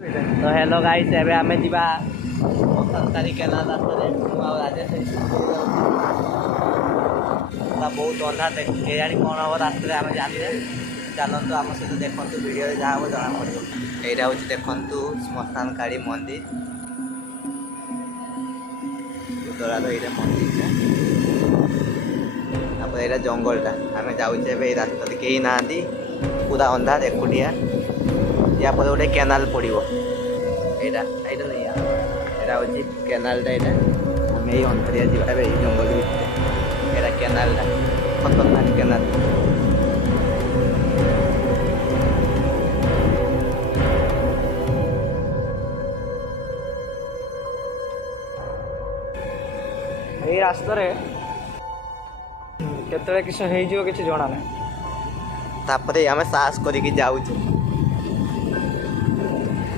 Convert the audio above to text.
तो hello guys एबे आमे जिबा सरकारी केनाल रास्ता राजेश बहुत अंधा के जानी कौन हम रास्ते आम जाने चलतु आम सहित देखु वीडियो जहाँ हम जना पड़ो यहाँ हूँ देखु श्मशान काली मंदिर उदरार ये मंदिर यहाँ जंगलटा आम जाऊे रास्ता कहीं ना पूरा अंधार एकुटिया या गोटे केनाल पड़ो यहाँ नहीं यहाँ हूँ केनालटा यहाँ आम ये अंतरिया जा जंगल भितर केनालटा खतरनाक केनाल এই রাস্তাରେ କେତେବେଳେ କିସ ହେଇଯିବ କିଛି ଜଣା ନାହିଁ। तापर आम साहस करके जाऊँ